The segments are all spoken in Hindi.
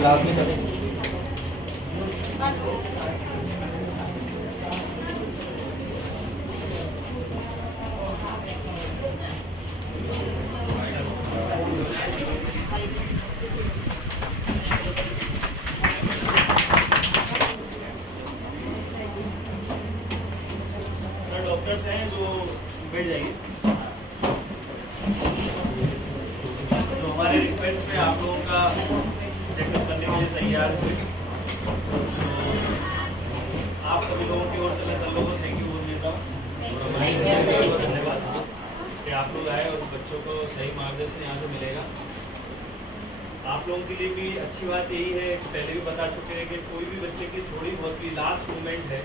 क्लास में चले। डॉक्टर्स हैं जो बैठ जाइए। तो हमारे रिक्वेस्ट पे आप लोगों का चेकअप करने के लिए तैयार हुए। आप सभी लोगों की ओर से मैं सब लोगों को थैंक यू बोल देता हूँ। धन्यवाद कि आप लोग आए और बच्चों को सही मार्गदर्शन यहाँ से मिलेगा। आप लोगों के लिए भी अच्छी बात यही है, पहले भी बता चुके हैं कि कोई भी बच्चे की थोड़ी बहुत भी लास्ट मोमेंट है,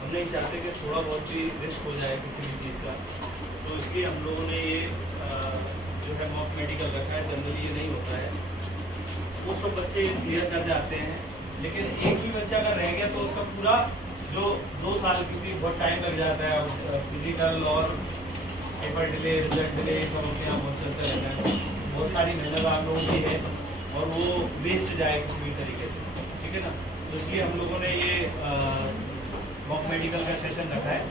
हम नहीं चाहते कि थोड़ा बहुत भी रिस्क हो जाए किसी भी चीज़ का। तो इसलिए हम लोगों ने ये जो है मॉक मेडिकल रखा है। जनरली ये नहीं होता है, वो सब बच्चे क्लियर कर जाते हैं, लेकिन एक ही बच्चा अगर रह गया तो उसका पूरा जो 2 साल की भी बहुत टाइम लग जाता है। फिजिकल और पेपर डिले, रिजल्ट डिले, सब अपने यहाँ बहुत चलते रहता है। बहुत सारी मेहनत आप लोगों की है और वो वेस्ट जाए किसी भी तरीके से, ठीक है ना। तो इसलिए हम लोगों ने ये मॉक मेडिकल का सेशन रखा है।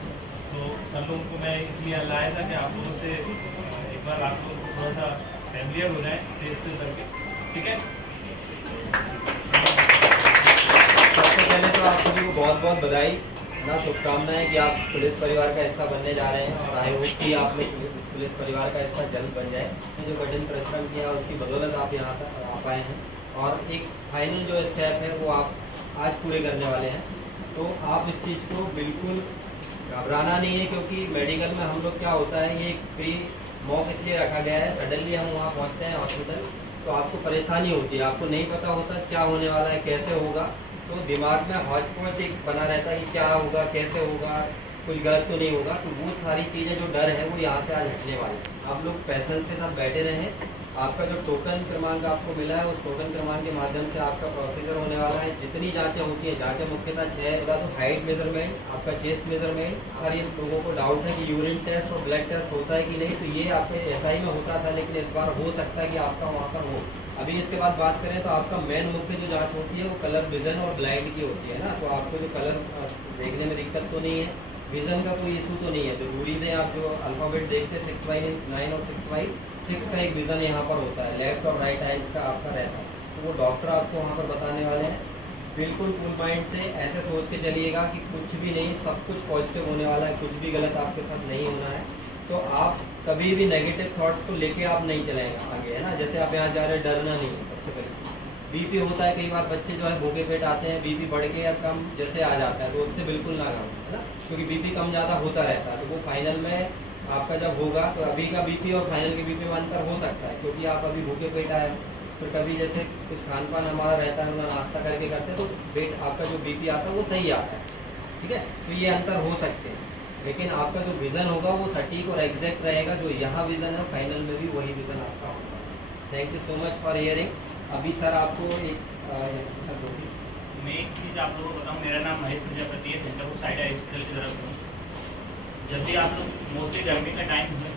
तो सब लोगों को मैं इसलिए लाया था कि आप लोगों से एक बार आप लोगों को थोड़ा सा फैमिलियर हो जाए टेस्ट से सर के, ठीक है। सबसे पहले तो आप सभी को बहुत बहुत बधाई ना, शुभकामनाएं कि आप पुलिस परिवार का हिस्सा बनने जा रहे हैं और आई होप कि आप लोग पुलिस परिवार का हिस्सा जल्द बन जाए। जो कठिन परिश्रम किया उसकी बदौलत आप यहाँ तक आ पाए हैं और एक फाइनल जो स्टेप है वो आप आज पूरे करने वाले हैं। तो आप इस चीज़ को बिल्कुल घबराना नहीं है, क्योंकि मेडिकल में हम लोग क्या होता है, ये प्री मॉक इसलिए रखा गया है, सडनली हम वहाँ पहुँचते हैं हॉस्पिटल तो आपको परेशानी होती है, आपको नहीं पता होता क्या होने वाला है, कैसे होगा। तो दिमाग में हौच पौच एक बना रहता है कि क्या होगा, कैसे होगा, कुछ गलत तो नहीं होगा। तो वो सारी चीज़ें जो डर है वो यहाँ से आज हटने वाले हैं। आप लोग पेशेंस के साथ बैठे रहें। आपका जो टोकन क्रमांक आपको मिला है उस टोकन क्रमांक के माध्यम से आपका प्रोसीजर होने वाला है। जितनी जांचें होती हैं, जांचें मुख्यतः 6 है। तो हाइट मेजरमेंट, आपका चेस्ट मेजरमेंट, सारी लोगों को डाउट है कि यूरिन टेस्ट और ब्लड टेस्ट होता है कि नहीं, तो ये आपके SI में होता था, लेकिन इस बार हो सकता है कि आपका वहाँ पर हो। अभी इसके बाद बात करें तो आपका मेन मुख्य जो जांच होती है वो कलर विजन और ब्लाइंड की होती है ना। तो आपको जो कलर देखने में दिक्कत तो नहीं है, विज़न का कोई इशू तो नहीं है। जो दूरी में आप जो अल्फ़ाबेट देखते हैं 6/9 और 6/6 का एक विज़न यहाँ पर होता है, लेफ्ट और राइट आइज का आपका रहता है। तो वो डॉक्टर आपको वहाँ पर बताने वाले हैं। बिल्कुल कूल माइंड से ऐसे सोच के चलिएगा कि कुछ भी नहीं, सब कुछ पॉजिटिव होने वाला है, कुछ भी गलत आपके साथ नहीं होना है। तो आप कभी भी नेगेटिव थॉट्स को लेके आप नहीं चलेंगे आगे, है ना। जैसे आप यहाँ जा रहे हैं, डरना नहीं है। सबसे पहले बीपी होता है, कई बार बच्चे जो है भूखे पेट आते हैं, बीपी बढ़ के या कम जैसे आ जाता है, तो उससे बिल्कुल ना घबराएं, है ना, क्योंकि बीपी कम ज़्यादा होता रहता है। तो वो फाइनल में आपका जब होगा तो अभी का बीपी और फाइनल के बीपी में अंतर हो सकता है, क्योंकि आप अभी भूखे पेट आए। फिर कभी जैसे कुछ खान पान हमारा रहता है, नाश्ता करके करते हैं, तो पेट आपका जो बीपी आता है वो सही आता है, ठीक है। तो ये अंतर हो सकते हैं, लेकिन आपका जो विज़न होगा वो सटीक और एग्जैक्ट रहेगा। जो यहाँ विज़न है फाइनल में भी वही विज़न आपका होगा। Thank you so much for hearing. अभी सर आपको एक सर बोलिए। मैं एक चीज़ आप लोगों को बताऊँ, मेरा नाम महेश प्रजापति है, सेंटर को साइड हॉस्पिटल की तरफ हूँ। जब भी आप लोग मोस्टली गर्मी का टाइम है,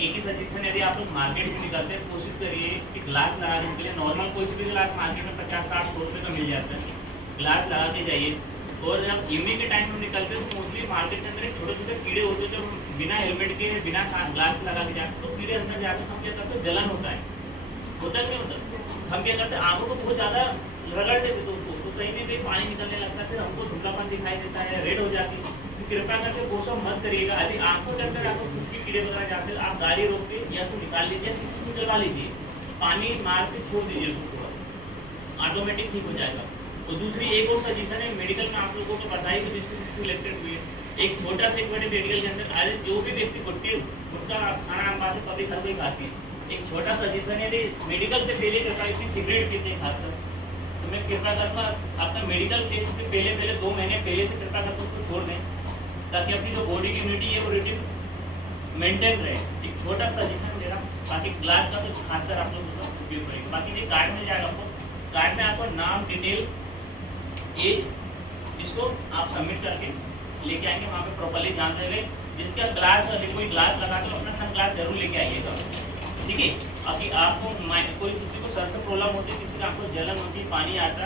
एक ही सजेशन, यदि आप लोग मार्केट में निकलते हैं कोशिश करिए कि ग्लास लगाने के लिए नॉर्मल कोई भी ग्लास मार्केट में 50-60-100 रुपये का मिल जाता है, ग्लास लगा के जाइए। और जब इवनिंग के टाइम में निकलते हैं तो मोस्टली मार्केट के अंदर छोटे छोटे कीड़े होते हैं, जब बिना हेलमेट के बिना ग्लास लगा के जाते तो कीड़े अंदर जाते तो हम क्या करते हैं, जलन होता है नहीं होता। हम क्या करते हैं, आंखों को बहुत ज़्यादा रगड़ देते तो उसको, तो कहीं भी कहीं पानी निकलने लगता है, फिर हमको धुंधलापन दिखाई देता है, रेड हो जाती है। तो कृपया करके वो सब मत करिएगा। यदि आंखों के अंदर आपको कुछ भी कीड़े वगैरह जाते हैं, आप गाड़ी रोक के या उसको निकाल लीजिए, किसी को जलवा लीजिए, पानी मार के छोड़ दीजिए उसको, थोड़ा ऑटोमेटिक ठीक हो जाएगा। और दूसरी एक और सजेशन है, मेडिकल में आप लोगों को बताइए कि जिससे सिलेक्टेड हुई है, एक छोटा सा एक बड़े मेडिकल के अंदर आज जो भी व्यक्ति गुटखा खाना हम बात कभी घर में खाती है, एक छोटा सजेशन है, मेडिकल से पहले कृपया इतनी सिगरेट पीते हैं खासकर, तो मैं कृपया करूँगा आपका मेडिकल टेस्ट से पहले 2 महीने पहले से कृपया करके उसको छोड़ दें, ताकि अपनी जो बॉडी की इम्यूनिटी है वो रिटेन मेंटेन रहे। एक छोटा सजेशन मेरा। बाकी ग्लास का तो खासकर आप लोग उसका उपयोग करेंगे। बाकी ये कार्ड मिल जाएगा आपको, कार्ड में आपको नाम, डिटेल, एज, इसको आप सबमिट करके लेके आएंगे, वहाँ पे प्रॉपर्ली जांच रहेगी। जिसका ग्लास कोई ग्लास लगा कर अपना सन ग्लास जरूर लेके आइएगा। ठीक है। अभी आपको कोई किसी को सर से प्रॉब्लम होती है, किसी को आपको जलन होती है, पानी आता,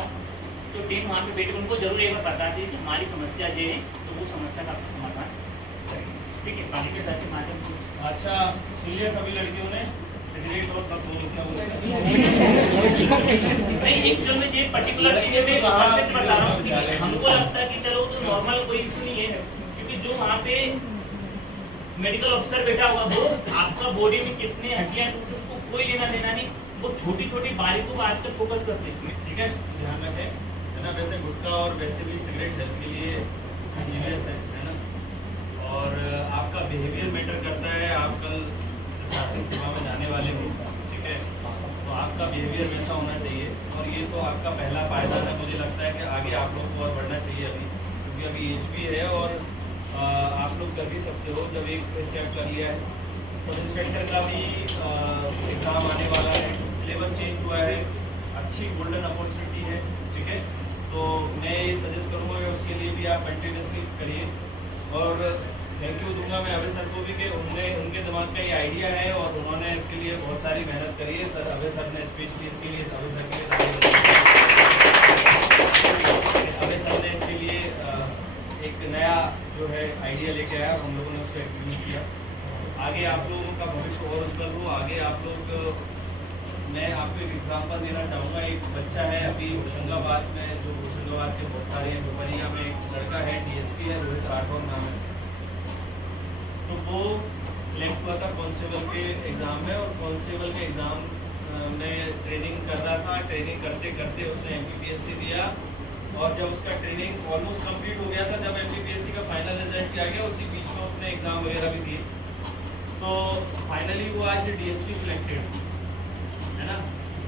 तो टीम वहाँ पे बैठ के उनको जरूर एक बार बताती है कि हमारी समस्या ये है, तो वो समस्या का आपको समाधान करेंगे। ठीक है, पानी के साथ के माध्यम से। अच्छा सुनिए सभी लड़कियों ने सिगरेट और तंबाकू क्या बोलते हैं? नहीं, एक्चुअल में ये पर्टिकुलर चीजें मैं आपसे बता रहा हूँ कि हमको लगता है कि चलो तो नॉर्मल कोई इशू नहीं है, क्योंकि जो वहाँ पे मेडिकल ऑफिसर बैठा हुआ वो आपका बॉडी में कितने हड्डियां टूटी उसको कोई लेना देना नहीं, वो छोटी छोटी बारीकों पर आजकल फोकस करते हैं। ठीक है, ध्यान रखें, है ना। वैसे गुटखा और वैसे भी सिगरेट हेल्थ के लिए इंजीनियस है ना। और आपका बिहेवियर मैटर करता है। आप कल प्रशासनिक सेवा में जाने वाले हो, ठीक है, तो आपका बिहेवियर वैसा होना चाहिए। और ये तो आपका पहला पायदान है, मुझे लगता है कि आगे आप लोग को और बढ़ना चाहिए अभी, क्योंकि अभी एज भी है और आप लोग कर भी सकते हो। जब एक स्टेप कर लिया है, सब इंस्पेक्टर का भी एग्ज़ाम आने वाला है, सिलेबस चेंज हुआ है, अच्छी गोल्डन अपॉर्चुनिटी है, ठीक है। तो मैं ये सजेस्ट करूँगा कि उसके लिए भी आप कंटिन्यूसली करिए। और थैंक यू दूंगा मैं अभय सर को भी कि उनके दिमाग का ये आइडिया है और उन्होंने इसके लिए बहुत सारी मेहनत करी है। सर अभय सर ने स्पेशली इसके लिए अभय सर ने इसके लिए एक नया जो है आइडिया लेके आया, हम लोगों ने उसको एग्जीक्यूट किया। आगे आप लोगों का भविष्य और उज्जवल हो। आगे आप लोग, मैं आपको एक एग्जांपल देना चाहूँगा। एक बच्चा है अभी होशंगाबाद में, जो होशंगाबाद के बहुत सारे हैं, दोपहरिया में एक लड़का है, डीएसपी है, रोहित राठौर नाम है। तो वो सिलेक्ट हुआ था कांस्टेबल के एग्ज़ाम में, और कांस्टेबल के एग्ज़ाम में ट्रेनिंग कर रहा था। ट्रेनिंग करते करते उसने MPPSC दिया, और जब उसका ट्रेनिंग ऑलमोस्ट कंप्लीट हो गया था, जब MPPSC का फाइनल रिजल्ट भी आ गया, उसी बीच में उसने एग्ज़ाम वगैरह भी दिए। तो फाइनली वो आज DSP सिलेक्टेड है ना।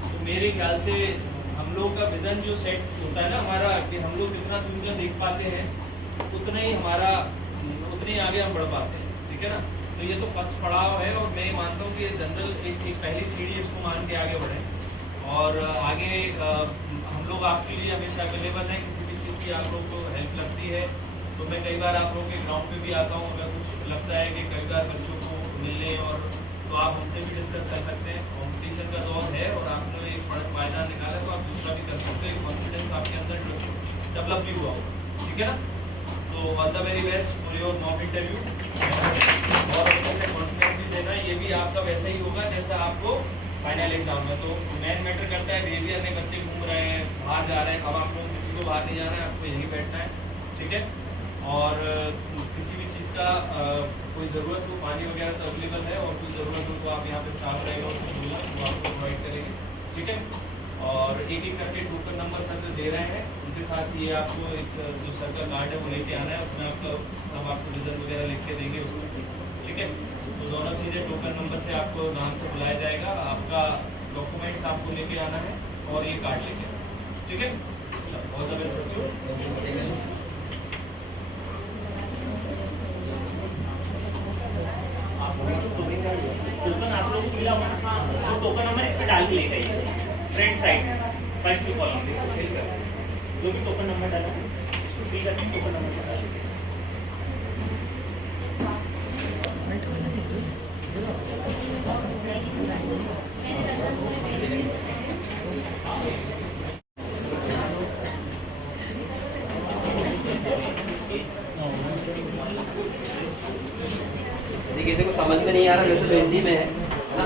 तो मेरे ख्याल से हम लोग का विज़न जो सेट होता है ना हमारा, कि हम लोग जितना दुनिया देख पाते हैं उतना ही आगे हम बढ़ पाते हैं, ठीक है ना। तो ये तो फर्स्ट पड़ाव है, और मैं मानता हूँ कि जनरल एक पहली सीढ़ी इसको मान के आगे बढ़ें। और आगे हम लोग आपके लिए हमेशा अवेलेबल हैं। किसी भी चीज़ की आप लोग को हेल्प लगती है तो मैं कई बार आप लोगों के ग्राउंड पे भी आता हूँ। अगर कुछ लगता है कि कई बार बच्चों को मिलने, और तो आप उनसे भी डिस्कस कर सकते हैं। कॉम्पिटिशन का दौर है और आपने एक बड़ा पायदान निकाला तो आप दूसरा भी कर सकते हो। कॉन्फिडेंस आपके अंदर डेवलप भी हुआ हो, ठीक है ना। तो all the very best for your mock interview. और अच्छे से कॉन्फिडेंस भी देना, ये भी आपका वैसा ही होगा जैसा आपको फाइनल एग्जाम में। तो मेन मैटर करता है बिहेवियर में। बच्चे घूम रहे हैं, बाहर जा रहे हैं, अब आप लोग किसी को बाहर नहीं जाना है, आपको यहीं बैठना है, ठीक है। और किसी भी चीज़ का कोई ज़रूरत हो, पानी वगैरह तो अवेलेबल है, और कोई ज़रूरत हो तो आप यहाँ पे स्टाफ रहेगा उसको बोलना, वो आपको प्रोवाइड करेंगे, ठीक है। और एक एक करके टोकन नंबर सर जो दे रहे हैं, उनके साथ ये आपको एक जो सर्कल कार्ड है वो लेके आना है। उसमें आपका सब आपको रिजल्ट वगैरह लिख के देंगे उसमें, ठीक है। तो दोनों चीज़ें टोकन नंबर से आपको नाम से बुलाया जाएगा। आपका डॉक्यूमेंट्स आपको लेके आना है और ये कार्ड लेके आना है, ठीक है। चलो ऑल द बेस्ट बच्चों। टोकन आप लोग को मिला हुआ ना, तो टोकन नंबर इस पे डाल के लेके आइए फ्रंट साइड फर्स्ट कॉलम इसको फिल कर, जो भी टोकन नंबर डाला है इसको फिल करके टोकन नंबर से डाल दीजिए। यदि किसी को समझ में नहीं आ रहा, वैसे तो हिंदी में है ना।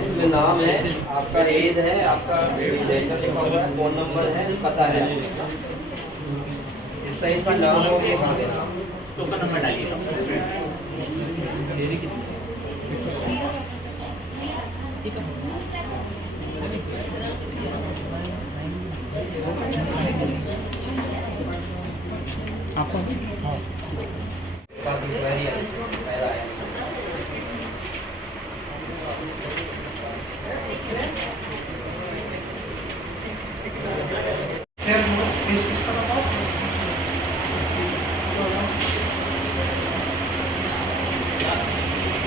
इसमें नाम है, आपका एज है, आपका जेंडर लिखा हुआ है, फोन नंबर है, पता है। इस साइज का नाम हो कि हाँ देना टोकन नंबर डालिएगा। देरी कितनी आपको हाँ पास लिखा ही है, पहला है। किस तरह का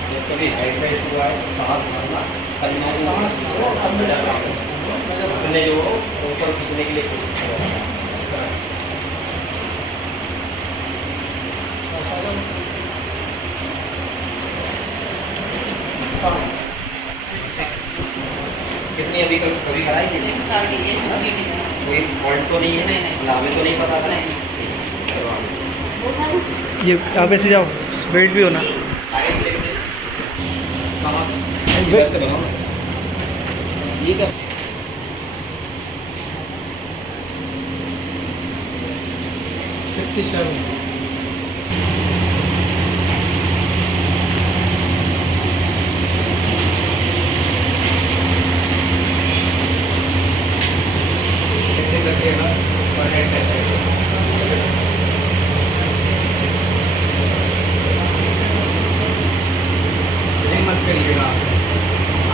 जब कभी हाइट में इशू आए, सांस भरना, अपने जो ऊपर खींचने के लिए कोशिश करें। हाँ नहीं अभी कभी कराई थी? कोई फॉल्ट तो नहीं है? नहीं, नहीं। मतलब हमें तो नहीं पता था। ये आप ऐसे जाओ, वेट भी होना। आगे भी लेके कहाँ वैसे बनाओ ना। ये क्या? 57 ऐसे करके ना पर हेड करके नहीं मत करिएगा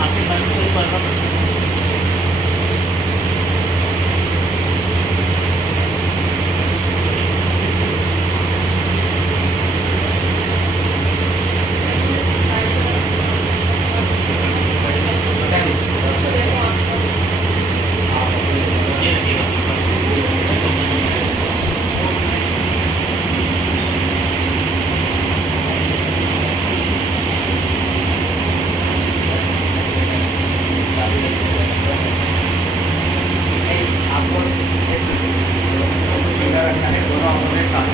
आपके मन में कोई पड़ रहा आपको फिंगर रखना है दोनों आंखों में कान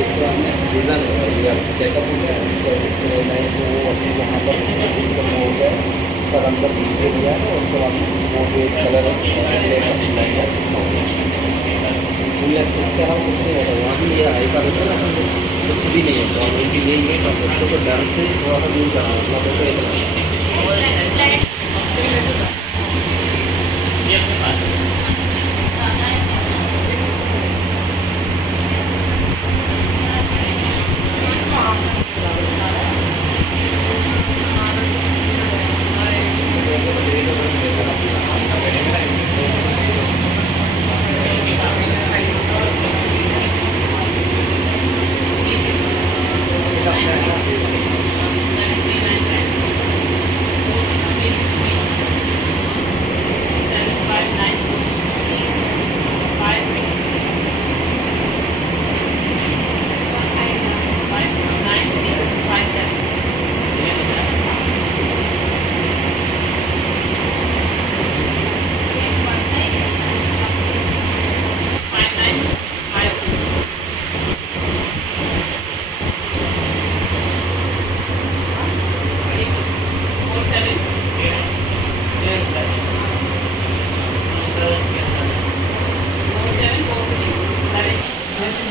इसका रीज़न होगा ये चेकअप हो गया जैसे सिलेंडर तो वो अपने वहाँ पर इसका हो गया उसका अंदर दे दिया है उसके बाद वो जो कलर है इसका हम कुछ नहीं होता वहाँ भी ये हाई का रहता है ना कुछ भी नहीं है तो उनकी यही है बच्चों को डर से थोड़ा सा दूर करना मतलब ये अपने पास है।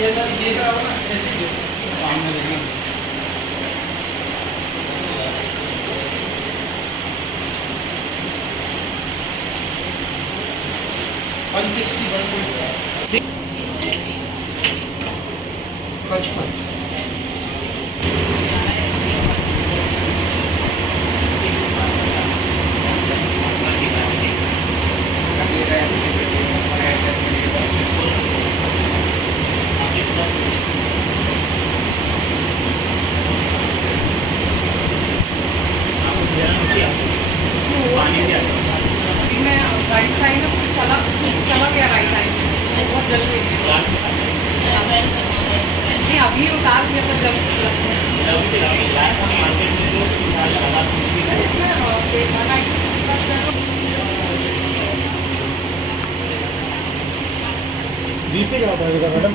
ये सर ये करा ना ऐसे सामने लेंगे 160 55 पानी भी आता है। अभी मैं राइट साइड चला गया राइट साइड बहुत जल रही है नहीं अभी उतार दिया तो जल जी पे जाता है मैडम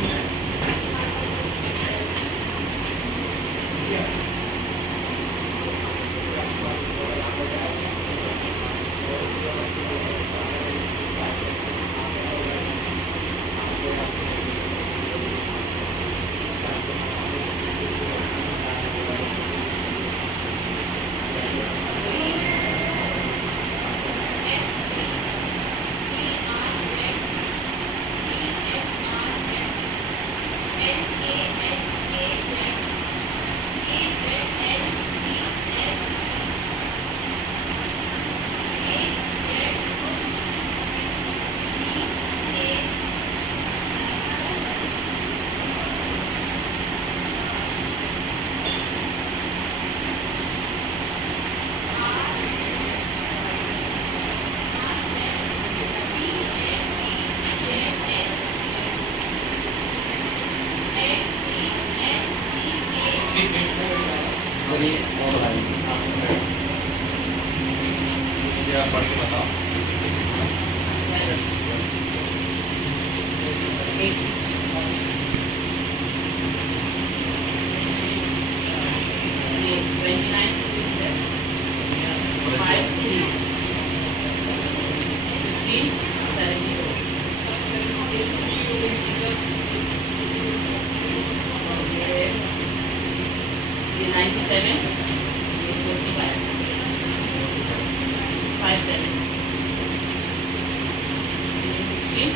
16,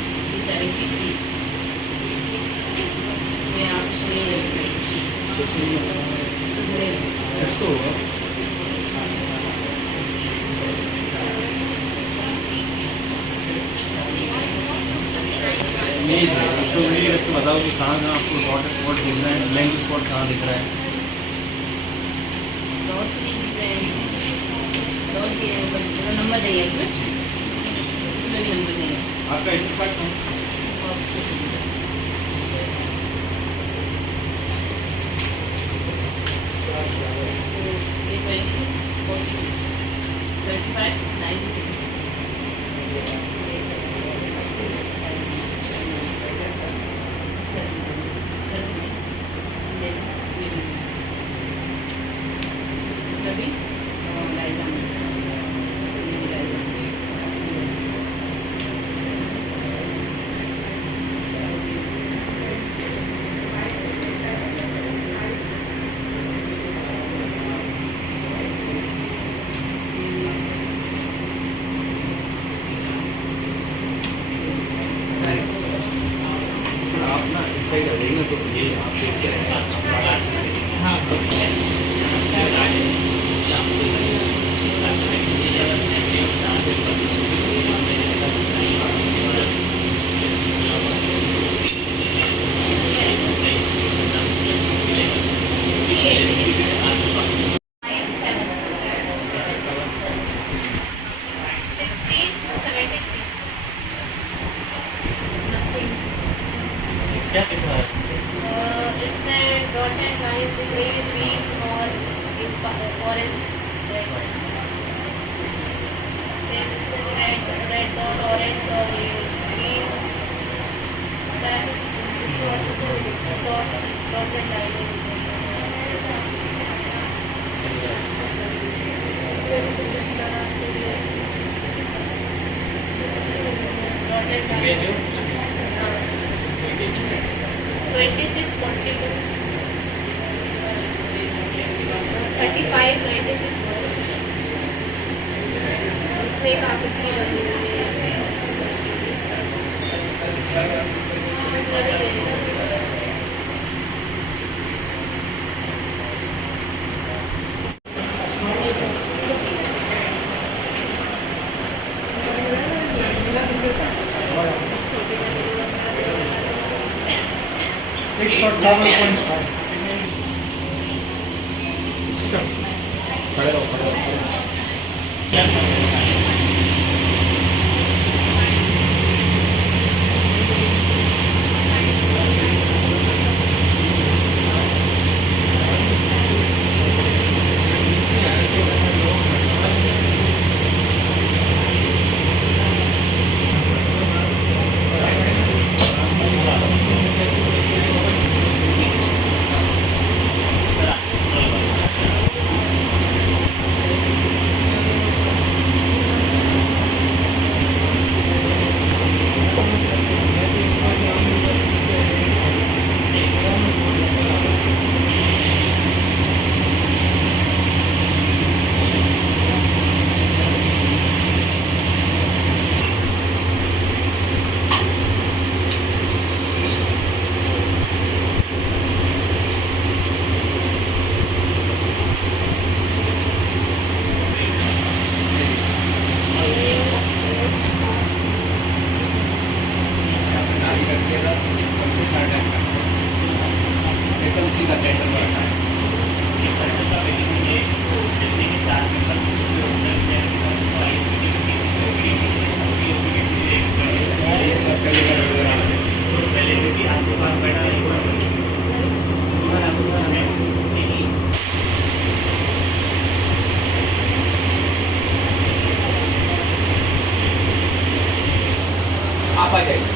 73. मैं आप कुछ तो होगा। नहीं सर, उसको वीडियो करके बताओ कि कहाँ कहाँ आपको हॉट स्पॉट दिख रहा है, ब्लैंक स्पॉट कहाँ दिख रहा है। नंबर नहीं है इसमें, इसमें भी नंबर नहीं है। आपका एंट्री कार्ड कौन? ये 26, 46, 35, 96. सर आप ना इस साइड आ जाइए तो ये आप देखिए क्या दिख रहा है? इसमें डॉटेड लाइन दिख रही है, ग्रीन और ऑरेंज रेड। सेम इसमें रेड रेड डॉट ऑरेंज और ये green dot dotted line dotted line 26, 42, 35, 96. इसमें एक आकृति बनी हुई है। खड़े रहो, खड़े रहो। आप आ जाइए।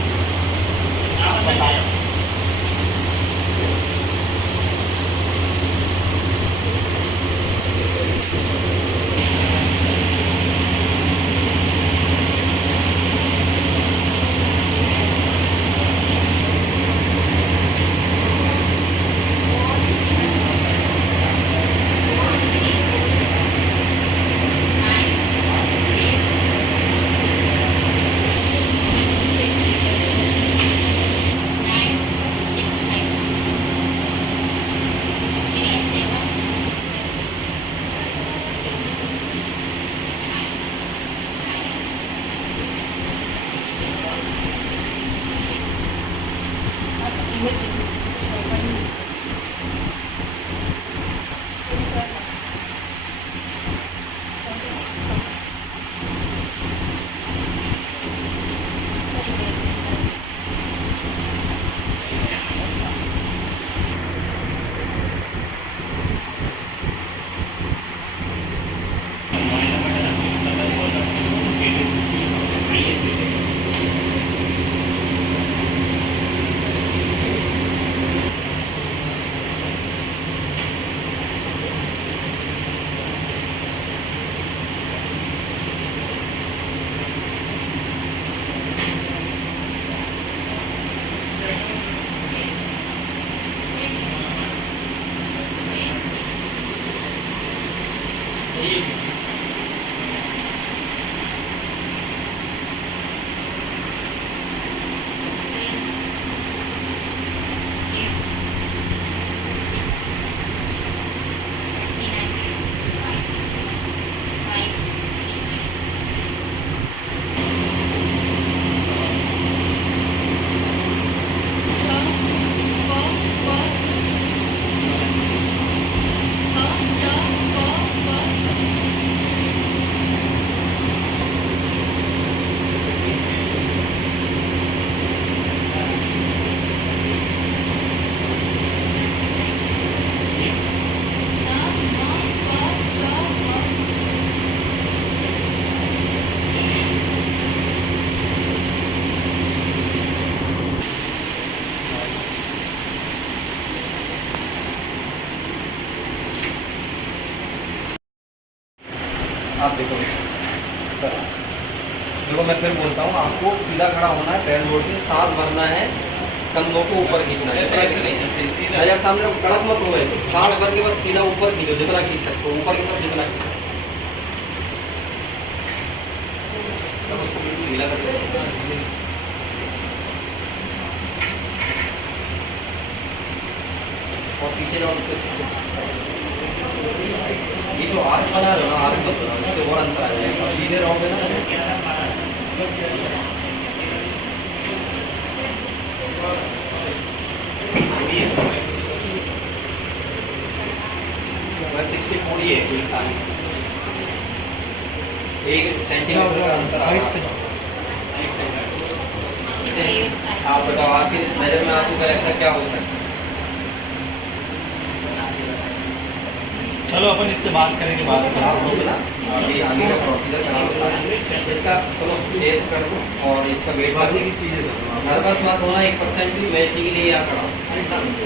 आप देखो सर, देखो मैं फिर बोलता हूँ, आपको सीधा खड़ा होना है, पैर जोड़ के सांस भरना है, कंधों को ऊपर खींचना है। ऐसे नहीं, ऐसे सीधा। नजर सामने कड़क मत हो, ऐसे सांस भर के बस सीधा ऊपर खींचो, जितना खींच सकते हो, ऊपर की तरफ जितना खींच सकते हो। सब उसको बिल्कुल ढीला कर दो। और पीछे जाओ, ये जो आर्क बना रहे हो ना, आर्क मत बनाओ, इससे और अंतर आ जाएगा। और सीधे रहोगे ना, 164 ही है, कोई 1 सेंटीमीटर का अंतर आ रहा है। आप बताओ, आपकी नजर में आपको क्या लगता है क्या हो सकता है? चलो अपन इससे बात करेंगे बाद में। आप लोग ना अभी आगे का प्रोसीजर करा लो सारा, इसका चलो टेस्ट कर लो और इसका वेट करने की चीज़ें नर्वस मत होना 1% भी, मैं इसी के लिए यहाँ खड़ा हूँ।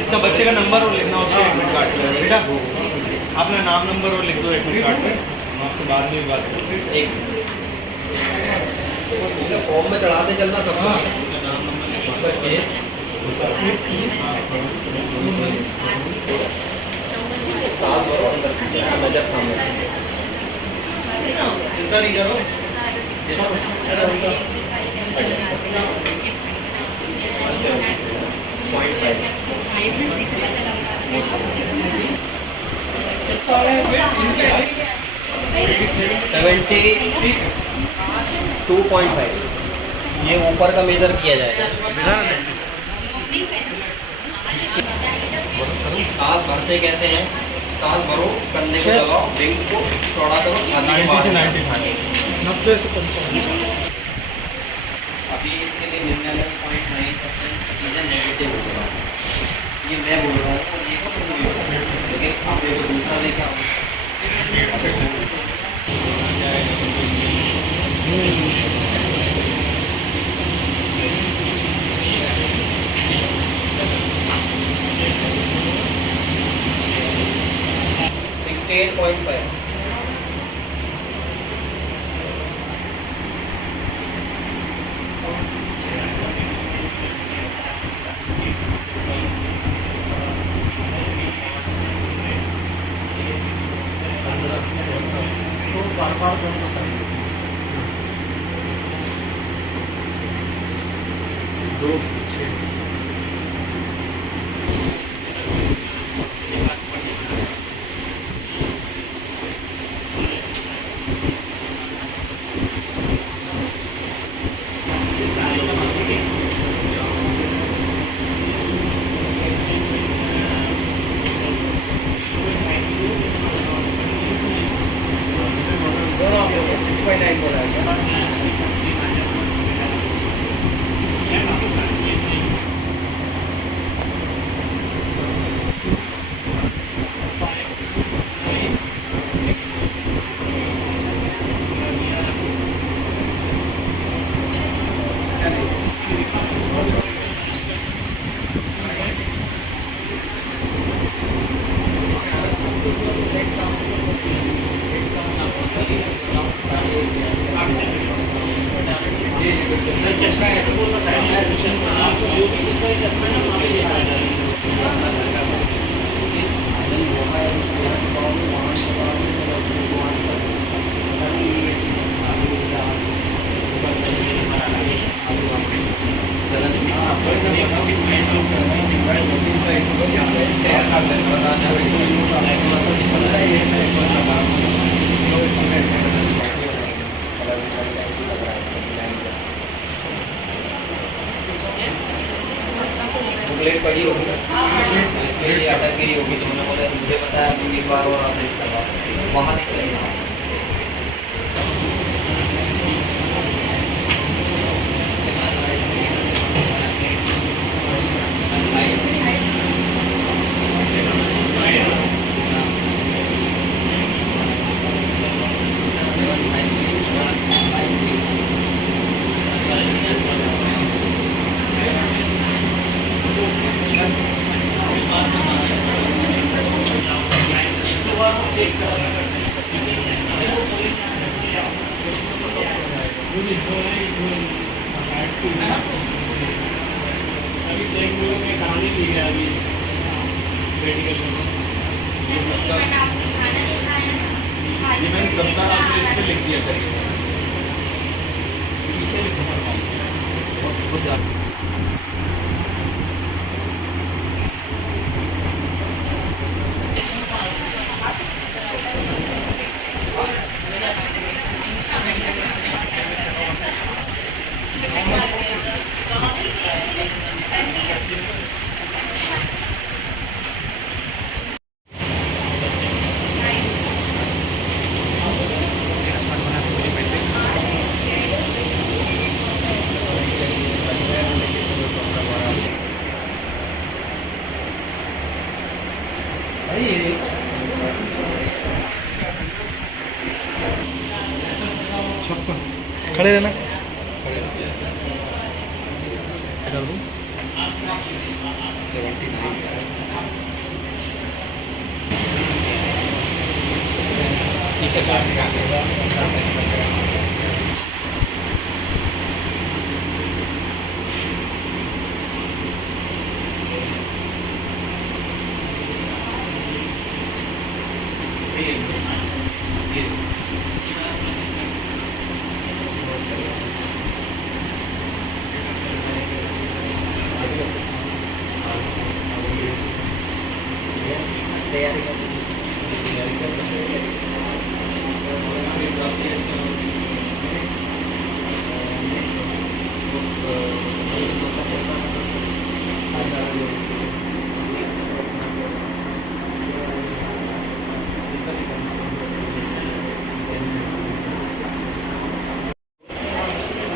इसका बच्चे का नंबर और लिखना उसके एडमिट कार्ड पे बेटा, अपना नाम नंबर और लिख दो एडमिट कार्ड पे, हम आपसे बाद में भी बात करेंगे। एक फॉर्म में चढ़ाते चलना सब उसका केस, सांस भरो अंदर, नजर सामने, चिंता नहीं करो। सेवेंटी 2.5 ये ऊपर का मेजर किया जाएगा। सांस भरते कैसे हैं? सांस भरो, कंधे को दबाओ, विंग्स को चौड़ा करो, छाती को बाहर निकालो। 90 से 95। अभी इसके लिए 99.9% चीज़ें नेगेटिव हो रहा है। ये मैं बोल रहा हूँ और ये खुद भी बोल रहा हूँ, लेकिन आप देखो दूसरा लेके आओ। State 8.5 बार दो 6 जो भी उसका एक चश्मा है ना वहाँ पे लिखा है। बुकलेट पढ़ी होगी इसमें ये अटक गई होगी, उन्होंने बोला मुझे पता है कि एक बार और अपडेट करवा वहाँ निकलेगा। अभी चेक में कहानी ली है अभी मेडिकल में। ये मैंने सबका नाम तो इस पे लिख दिया था, पीछे लिखना पड़ता है। खड़े रहना।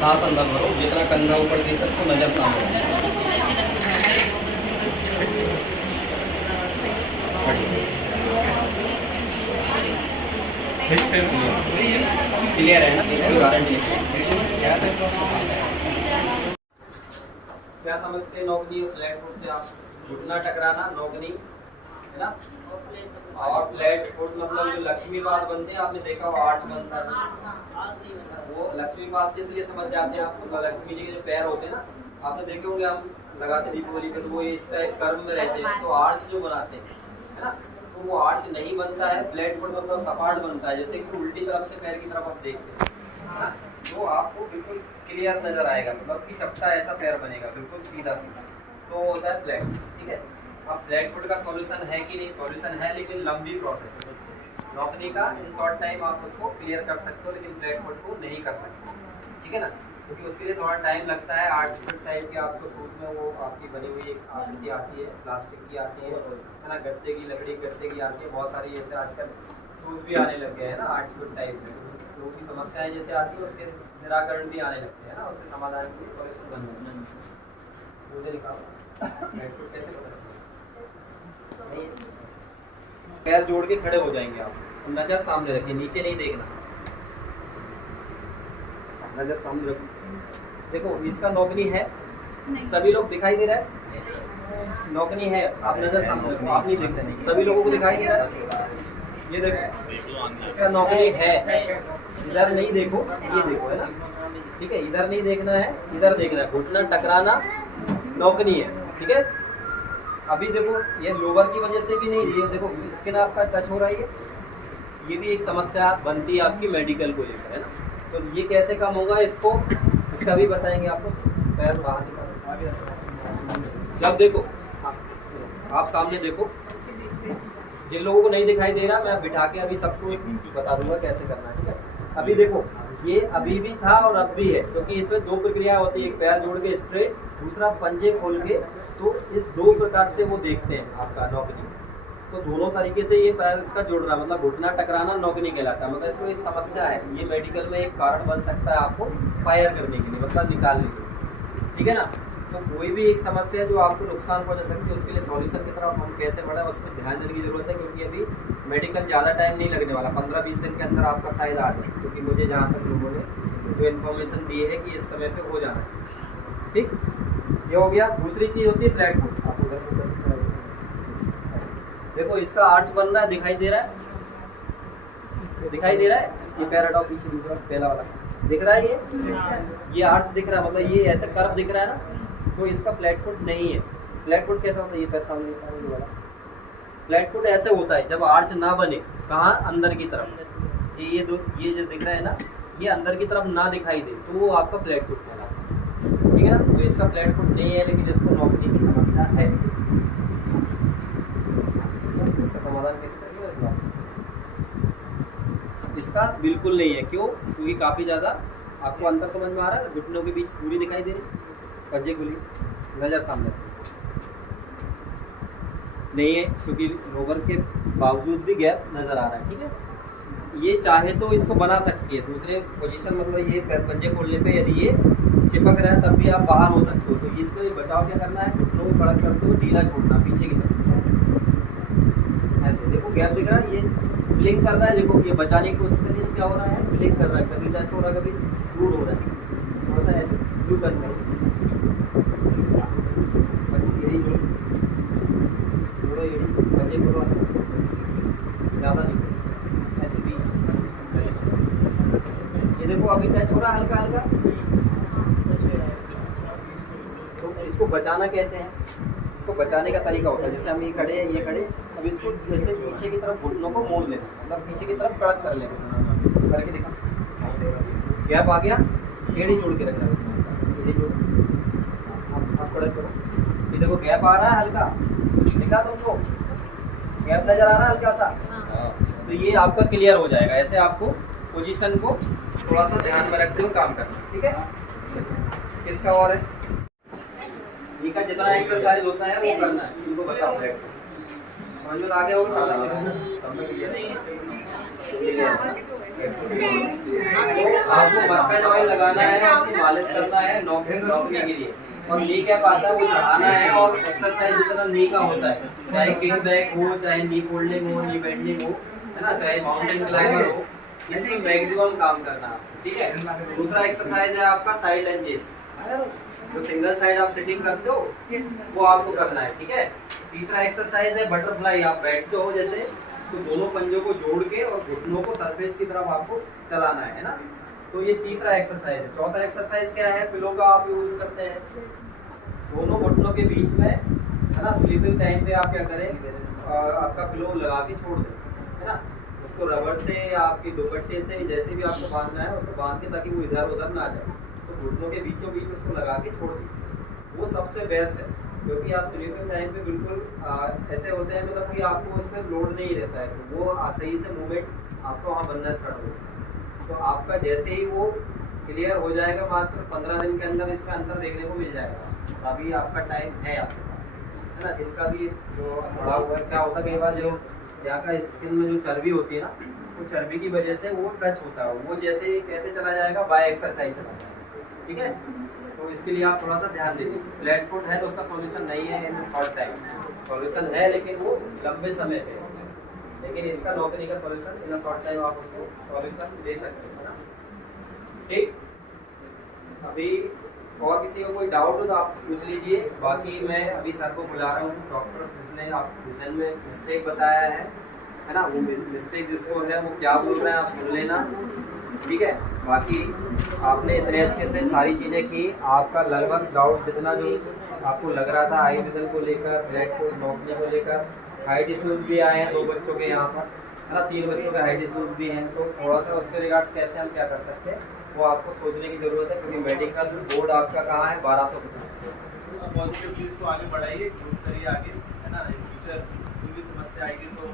सांस अंदर भरो, जितना कंधा ऊपर दे सकते नजर सामने। क्लियर है ना, इसकी गारंटी क्या समझते हैं? नौकरी फ्लैट फुट से आप घुटना टकराना नौकरी है ना, और फ्लैट फुट मतलब जो लक्ष्मीपाद बनते हैं, आपने देखा वो आर्च बनता है, वो लक्ष्मीपाद से इसलिए समझ जाते हैं आपको। लक्ष्मी जी के जो पैर होते हैं ना, आपने देखे होंगे हम लगाते दीपावली पर, वो इस टाइप कर्म में रहते हैं, तो आर्च जो बनाते हैं है ना, तो वो आर्च नहीं बनता है। फ्लैट फुट मतलब सपाट बनता है, जैसे कि उल्टी तरफ से पैर की तरफ आप देखते हैं, तो आपको बिल्कुल क्लियर नजर आएगा, मतलब कि चपटा ऐसा पैर बनेगा बिल्कुल सीधा सीधा, तो होता है फ्लैट। ठीक है, अब फ्लैट फुट का सॉल्यूशन है कि नहीं? सॉल्यूशन है, लेकिन लंबी प्रोसेस है। नौकरी का इन शॉर्ट टाइम आप उसको क्लियर कर सकते हो, लेकिन फ्लैट फुट को नहीं कर सकते। ठीक है ना, क्योंकि उसके लिए थोड़ा टाइम लगता है। आर्टिफिशियल टाइप के आपको सूट में वो आपकी बनी हुई एक आकृति आती है, प्लास्टिक की आती है ना, गत्ते की लकड़ी गत्ते की आती है, बहुत सारी ऐसे आजकल शूज़ भी आने लग गए हैं ना आर्टिफिशियल टाइप में। लोगों की समस्याएं जैसे आती है, उसके निराकरण भी आने लगते हैं ना, उसके समाधान के लिए सॉल्यूशन बन जाते हैं। मुझे निकालो कैसे पैर जोड़ के खड़े हो जाएंगे आप, नजर सामने रखिए, नीचे नहीं देखना, नजर सामने रखो। देखो इसका नौकनी है, सभी लोग दिखाई दे रहा है, नौकनी है, आप नजर सामने रखो, आप नहीं देख सकते, सभी लोगों को दिखाई दे रहा है। ये देखो इसका नौकनी है, इधर नहीं देखो, ये देखो है ना, ठीक है, इधर नहीं देखना है, इधर देखना है। घुटना टकराना नौकनी है, ठीक है। अभी देखो ये लोअर की वजह से भी नहीं, ये देखो स्किन आपका टच हो रहा है, ये भी एक समस्या बनती है आपकी मेडिकल को लेकर, है ना। तो ये कैसे कम होगा, इसका भी बताएंगे आपको। पैर बाहर निकालो, जब देखो आप सामने देखो, जिन लोगों को नहीं दिखाई दे रहा मैं बिठा के अभी सबको एक बता दूंगा कैसे करना है, ठीक है। अभी देखो ये अभी भी था और अब भी है, क्योंकि इसमें दो प्रक्रिया होती है, एक पैर जोड़ के स्ट्रेट, दूसरा पंजे खोल के। तो इस दो प्रकार से वो देखते हैं आपका नौकनी। तो दोनों तरीके से ये पैर इसका जोड़ रहा, मतलब घुटना टकराना नौकनी कहलाता है। मतलब इसमें एक समस्या है, ये मेडिकल में एक कारण बन सकता है आपको फायर करने के लिए, मतलब निकालने के लिए, ठीक है ना। तो कोई भी एक समस्या जो आपको नुकसान पहुंचा सकती है, उसके लिए सॉल्यूशन की तरफ हम कैसे बढ़े उसमें ध्यान देने की जरूरत है। क्योंकि अभी मेडिकल ज़्यादा टाइम नहीं लगने वाला, 15-20 दिन के अंदर आपका शायद आ जाए। क्योंकि मुझे जहाँ तक लोगों ने जो इन्फॉर्मेशन दी है कि इस समय पे हो जाना चाहिए, ठीक। ये हो गया। दूसरी चीज़ होती है फ्लैट फुट। आप उधर देखो इसका आर्च बन रहा है, दिखाई दे रहा है, दिखाई दे रहा है। ये पैर हटाओ पीछे, दूसरा पहला वाला दिख रहा है, ये आर्च दिख रहा है, मतलब ये ऐसे कर्व दिख रहा है ना। तो इसका फ्लैट फुट नहीं है। फ्लैट फुट कैसा होता है, ये पैर सामने वाला फ्लैट फुट ऐसे होता है जब आर्च ना बने, कहाँ, अंदर की तरफ। ये जो दिख रहा है ना, ये अंदर की तरफ ना दिखाई दे, तो वो आपका फ्लैट फुट कहलाता है, ठीक है ना। तो इसका फ्लैट फुट नहीं है, लेकिन इसको नौकनी की समस्या है। इसका समाधान कैसे करेंगे? इसका बिल्कुल नहीं है। क्यों? क्योंकि काफ़ी ज़्यादा आपको अंतर समझ में आ रहा है। घुटनों के बीच पूरी दिखाई दे रही, पंजे खुली, नज़र सामने नहीं है, क्योंकि लोअर के बावजूद भी गैप नज़र आ रहा है, ठीक है। ये चाहे तो इसको बना सकती है दूसरे पोजीशन, मतलब ये पंजे खोलने पे यदि ये चिपक रहा है तब भी आप बाहर हो सकते हो। तो इसके लिए बचाव क्या करना है, घुटनों को कड़क करते हुए ढीला छोड़ना पीछे की तरफ। ऐसे देखो गैप दिख रहा है, ये ब्लिंक कर रहा है, देखो ये बचाने की कोशिश करिए तो क्या हो रहा है, ब्लिंक कर रहा है, कभी टच हो रहा है, कभी दूर हो रहा है। थोड़ा सा ऐसे ब्लू टर्न करो, ज़्यादा नहीं, ऐसे बीच। ये देखो अभी टच हो रहा है हल्का हल्का। तो इसको बचाना कैसे है, इसको बचाने का तरीका होता है, जैसे हम ये खड़े हैं, ये खड़े, अब इसको जैसे पीछे की तरफ घुटनों को मोड़ लेना, मतलब पीछे की तरफ कड़क कर लेना, करके दिखा। गैप आ गया, एड़ी जोड़ के रखना, एड़ी जोड़, आप कड़क करो। ये देखो गैप आ रहा है हल्का, दिखा तुमको गैप नजर आ रहा है हल्का सा। तो ये आपका क्लियर हो जाएगा। ऐसे आपको पोजीशन को थोड़ा सा ध्यान में रखते हुए काम करना, ठीक है। किसका और है, इनका जितना एक्सरसाइज होता है वो करना है, इनको बताओ। समझ में आगे होगा, आपको मस्टर्ड ऑयल लगाना है, उसकी मालिश करना है नौकनी के लिए। और नी कैप आता है वो चढ़ाना है, और एक्सरसाइज जितना नी का होता है, चाहे किक बैक हो, चाहे नी फोल्डिंग हो, नी बेंडिंग हो, है ना, चाहे माउंटेन क्लाइंबर हो, इसमें मैक्सिमम काम करना है, ठीक है। दूसरा एक्सरसाइज है आपका साइड लंजेस, जो सिंगल साइड आप सिटिंग करते हो वो आपको करना है, ठीक है। तीसरा एक्सरसाइज है बटरफ्लाई, आप बैठते हो जैसे, तो दोनों पंजों को जोड़ के और घुटनों को सरफेस की तरफ आपको चलाना है ना। तो ये तीसरा एक्सरसाइज है। चौथा एक्सरसाइज क्या है, पिलो का आप यूज करते हैं दोनों घुटनों के बीच में, है ना। स्लीपिंग टाइम पे आप क्या करें, आपका पिलो लगा के छोड़ दें, है ना। उसको रबड़ से या आपके दुपट्टे से जैसे भी आपको बांधना है उसको बांध के, ताकि वो इधर उधर ना जाए। तो घुटनों के बीचों बीच उसको लगा के छोड़ दें, वो सबसे बेस्ट है। क्योंकि आप स्लीपिंग टाइम पे बिल्कुल ऐसे होते हैं, मतलब कि आपको उस पर लोड नहीं रहता है, तो वो सही से मूवमेंट आपको वहाँ बनना स्टार्ट होगा। तो आपका जैसे ही वो क्लियर हो जाएगा, मात्र 15 दिन के अंदर इसका अंतर देखने को मिल जाएगा। अभी आपका टाइम है आपके पास, है ना। दिन का भी जो बढ़ा हुआ है, क्या होता है कई बार जो यहाँ का स्किन में जो चर्बी होती है ना, वो चर्बी की वजह से वो टच होता है, वो जैसे कैसे चला जाएगा, बाय एक्सरसाइज चला जाएगा, ठीक है। तो इसके लिए आप थोड़ा सा ध्यान दीजिए। फ्लैट फुट है तो उसका सॉल्यूशन नहीं है इन शॉर्ट टाइम, सॉल्यूशन है लेकिन वो लंबे समय पे, लेकिन इसका नौकरी का सॉल्यूशन इन शॉर्ट टाइम आप उसको सॉल्यूशन ले सकते हैं ना, ठीक। अभी और किसी को कोई डाउट हो तो आप पूछ लीजिए, बाकी मैं अभी सर को बुला रहा हूँ, डॉक्टर जिसने आप डिजाइन में मिस्टेक बताया है ना, वो मिस्टेक जिसको है वो क्या बोल रहे हैं आप सुन लेना, ठीक है। बाकी आपने इतने अच्छे से सारी चीज़ें की, आपका लगभग डाउट जितना जो आपको लग रहा था आई विजन को लेकर, रेड को नौकरी को लेकर, हाइट इशूज़ भी आए हैं 2 बच्चों के यहाँ पर, है ना, 3 बच्चों के हाइट इशूज़ भी हैं, तो थोड़ा सा उसके रिगार्ड्स कैसे हम क्या कर सकते हैं वो आपको सोचने की ज़रूरत है, क्योंकि मेडिकल बोर्ड आपका कहाँ है 1250 पे। पॉजिटिवली इसको आगे बढ़ाइए, ग्रोथ करिए आगे, है ना। इन फ्यूचर कोई भी समस्या आएगी तो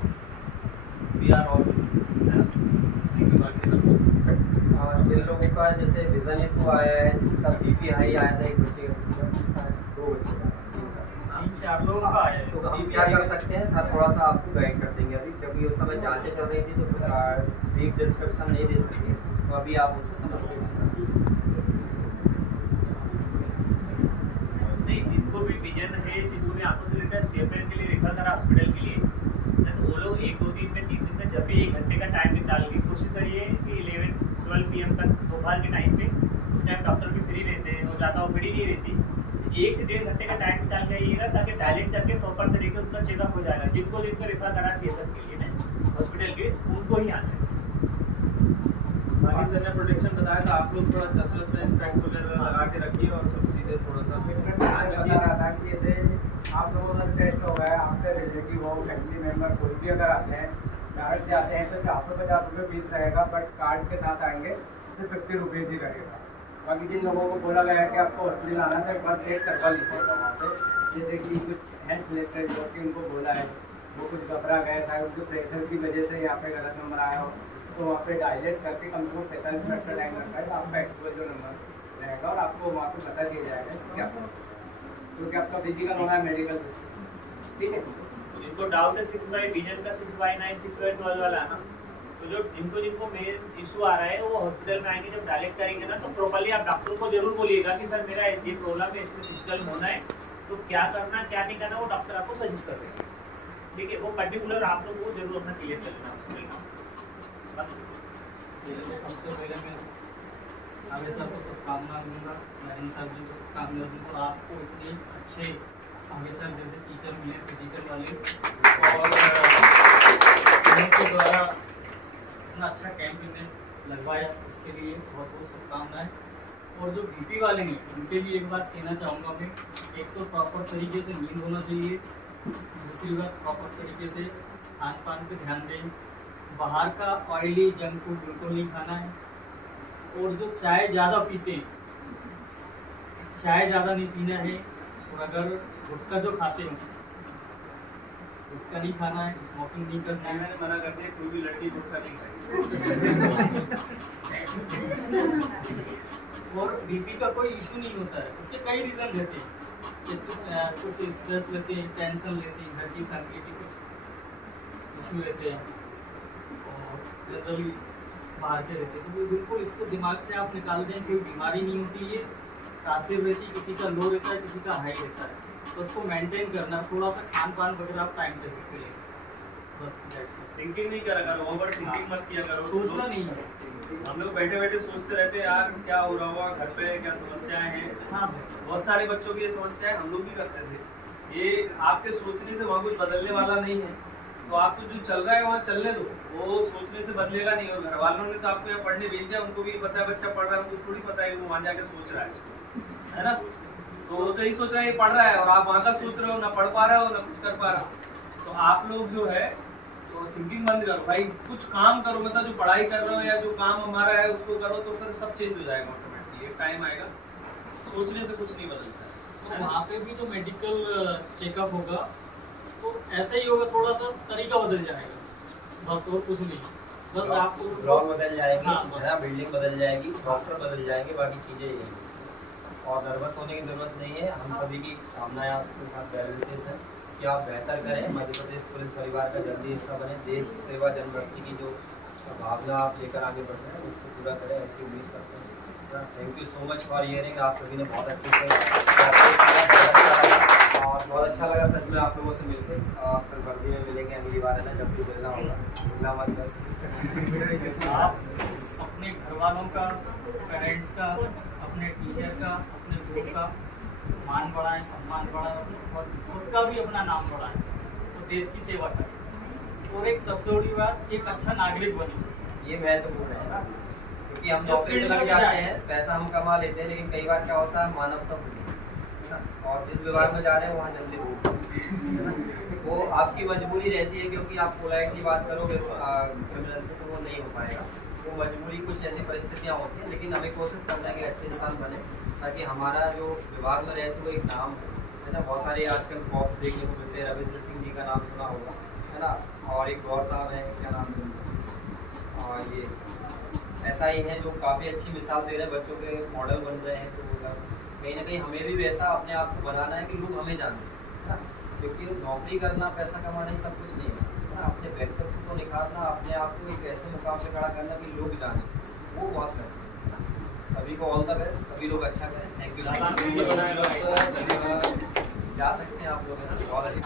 वी आर ऑल, है ना। थैंक यू बाकी सब। जिन लोगों का जैसे विजन इशू आया है, जिसका बीपी हाई आया था एक बच्चे का, जिसका 2 बच्चे का, 3-4 लोगों का आया है, तो हम क्या कर सकते हैं सर, थोड़ा सा आपको गाइड कर देंगे अभी, क्योंकि उस समय जांचें चल रही थी तो ब्रीफ डिस्क्रिप्शन नहीं दे सकते, तो अभी आप उनसे समझ सकते हैं। नहीं, जिनको भी विजन है, जिनको भी आंखों से रिलेटेड सीएफएल के लिए रेफर करा हॉस्पिटल के लिए, तो वो लोग 1-2 दिन में 3 दिन में जब भी 1 घंटे का टाइम निकाल के कोशिश करिए कि 11-12 PM तक दोपहर के टाइम पे, उस टाइम डॉक्टर भी फ्री रहते हैं और ज़्यादा ओपीडी नहीं रहती, 1 से 1.5 घंटे का टाइम निकाल के आइएगा, ताकि डायलेट करके प्रॉपर तरीके से उनका चेकअप हो जाएगा। जिनको रेफर करा सीएसएफ के लिए ना हॉस्पिटल के, उनको ही आना है। बाकी सर ने प्रोटेक्शन बताया था, आप लोग थोड़ा चश्मे स्पेक्स वगैरह लगा के रखिए और सब चीज़ें थोड़ा सा बता रहा था कि जैसे आप लोगों का टेस्ट हो गया, आपके रिलेटिव हो, फैमिली मेम्बर कोई भी अगर आते हैं, कार्ड से आते हैं तो 450 रुपये फीस रहेगा, बट कार्ड के साथ आएंगे तो 50 रुपीज़ ही लगेगा। बाकी जिन लोगों को बोला गया है कि आपको हॉस्पिटल आना था, एक बार चेक करवा लीजिएगा वहाँ पे, जैसे कि कुछ हेल्थ रिलेटेड जो कि उनको बोला है, वो कुछ घबरा गया था, उनको प्रेशर की वजह से यहाँ पे गलत नंबर आया हो, तो वहाँ पे डायलेट करके कम से कम 45 मिनट का टाइम लगता है, तो आपका एक्चुअल जो नंबर रहेगा और आपको वहाँ पे पता दिया जाएगा क्या, क्योंकि आपका फिजिकल होना है मेडिकल, ठीक है। जिनको डाउट है 6/, विजन का 6/9, 6/12 वाला ना, तो जो जिनको मेन इशू आ रहा है वो हॉस्पिटल में आएंगे, जब डायलेक्ट करेंगे ना, तो प्रॉपर्ली आप डॉक्टर को जरूर बोलिएगा कि सर मेरा ये प्रॉब्लम है, इसमें फिजिकल होना है, तो क्या करना क्या नहीं करना वो डॉक्टर आपको सजेस्ट कर देंगे, ठीक है। वो पर्टिकुलर आप लोग को जरूर अपना क्लियर कर लेना। सबसे पहले मैं आगे सर को शुभकामना दूंगा, मैं इन सर जी को शुभकामना दूंगा, आपको इतने अच्छे आगे सर जैसे टीचर मिले फिजिकल वाले, और उनके द्वारा इतना अच्छा कैंप इन्हें लगवाया, इसके लिए बहुत बहुत शुभकामनाएं। और जो बीपी वाले हैं उनके लिए एक बात कहना चाहूँगा मैं, एक तो प्रॉपर तरीके से नींद होना चाहिए, दूसरी बात प्रॉपर तरीके से खान पान पे ध्यान दें, बाहर का ऑयली जंक फूड बिल्कुल नहीं खाना है, और जो चाय ज़्यादा पीते हैं, चाय ज़्यादा नहीं पीना है, और अगर गुटखा जो खाते हो गुटखा नहीं खाना है, स्मोकिंग नहीं करना है। मैंने मना कर दिया, कोई भी लड़की गुटखा नहीं खाएगी। और बीपी का कोई इशू नहीं होता है, इसके कई रीज़न रहते हैं, कुछ स्ट्रेस लेते हैं, टेंशन लेते हैं, घर की फैमिली के कुछ इशू लेते हैं, और जनरली बाहर के रहते हैं, तो बिल्कुल इससे दिमाग से आप निकाल दें, कोई बीमारी नहीं होती है, तासीर रहती है, किसी का लो रहता है, किसी का हाई रहता है, तो उसको मेंटेन करना, थोड़ा सा खान पान वगैरह आप टाइम टेबल पे लें, बस थिंकिंग नहीं करा करो, ओवर थिंकिंग मत किया करो, सोचना नहीं है। हम लोग बैठे बैठे सोचते रहते हैं यार क्या हो रहा होगा घर पे, क्या समस्याएं हैं। हाँ, बहुत सारे बच्चों की ये समस्याएं हम लोग भी करते थे, ये आपके सोचने से वहाँ कुछ बदलने वाला नहीं है, तो आपको जो चल रहा है वहाँ चलने दो, वो सोचने से बदलेगा नहीं। और घर वालों ने तो आपको यहाँ पढ़ने भेज दिया, उनको भी पता है बच्चा पढ़ रहा है, उनको थोड़ी पता है वो वहाँ जाके सोच रहा है ना, तो वो तो यही सोच रहा है ये पढ़ रहा है, और आप वहाँ का सोच रहे हो, ना पढ़ पा रहे हो ना कुछ कर पा रहे हो। तो आप लोग जो है तो थिंकिंग बंद करो भाई, कुछ काम करो, मतलब जो पढ़ाई कर रहे हो या जो काम हमारा है उसको करो, तो फिर सब चेंज हो जाएगा ऑटोमेटिकली। एक टाइम आएगा, सोचने से कुछ नहीं बदलता है। तो वहाँ पे भी जो मेडिकल चेकअप होगा तो ऐसा ही होगा, थोड़ा सा तरीका बदल जाएगा, बस और कुछ नहीं, बस आपको ब्लॉग बदल जाएगी, हाँ, बिल्डिंग बदल जाएगी, डॉक्टर बदल जाएंगे, बाकी चीज़ें यही। और नर्वस होने की ज़रूरत नहीं है, हम सभी की कामनाएं आपके साथ वेल विशेष है कि आप बेहतर करें, मध्य प्रदेश पुलिस परिवार का जल्दी हिस्सा बने, देश सेवा जनभक्ति की जो भावना आप लेकर आगे बढ़ रहे हैं उसको पूरा करें, ऐसी उम्मीद करते हैं। Thank you so much for hearing, आप सभी ने बहुत अच्छे से और बहुत अच्छा लगा सच में आप लोगों से मिलकर। और फिर वर्दी में मिलेंगे अगली बार, है ना, जब भी मिलना होगा, मिलना मत बस। आप अपने घर वालों का, पेरेंट्स का, अपने टीचर का, अपने ग्रुप का मान बढ़ाएं, सम्मान बढ़ाएं, और खुद का भी अपना नाम बढ़ाएं, तो देश की सेवा करें, और एक सबसे बड़ी बात, एक अच्छा नागरिक बने। ये महत्वपूर्ण है ना, कि हम नौकरी में लग जाते हैं, पैसा हम कमा लेते हैं, लेकिन कई बार क्या होता है मानवता भूल जाते हैं, और जिस विभाग में जा रहे हैं वहाँ जल्दी भूल वो आपकी मजबूरी रहती है, क्योंकि आप पोलाइटली बात करोगे क्रिमिनल से तो वो नहीं हो पाएगा। वो मजबूरी कुछ ऐसी परिस्थितियाँ होती हैं, लेकिन हमें कोशिश करना है कि अच्छे इंसान बने, ताकि हमारा जो विभाग में रहते हुए एक नाम है ना। बहुत सारे आजकल बॉक्स देखने को मिलते हैं, रविंद्र सिंह जी का नाम सुना होगा है ना, और एक गौर साहब हैं, क्या नाम है, और ये ऐसा ही है जो काफ़ी अच्छी मिसाल दे रहे हैं, बच्चों के मॉडल बन रहे हैं। तो कहीं ना कहीं हमें भी वैसा अपने आप को बनाना है कि लोग हमें जाने है ना, क्योंकि नौकरी करना, पैसा कमाना सब कुछ नहीं है ना, अपने व्यक्तित्व को निखारना, अपने आप को एक ऐसे मुकाम पे खड़ा करना कि लोग जाने, वो बहुत करते हैं ना। सभी को ऑल द बेस्ट, सभी लोग अच्छा करें। Thank you. जा सकते हैं आप लोग है ना, बहुत अच्छा।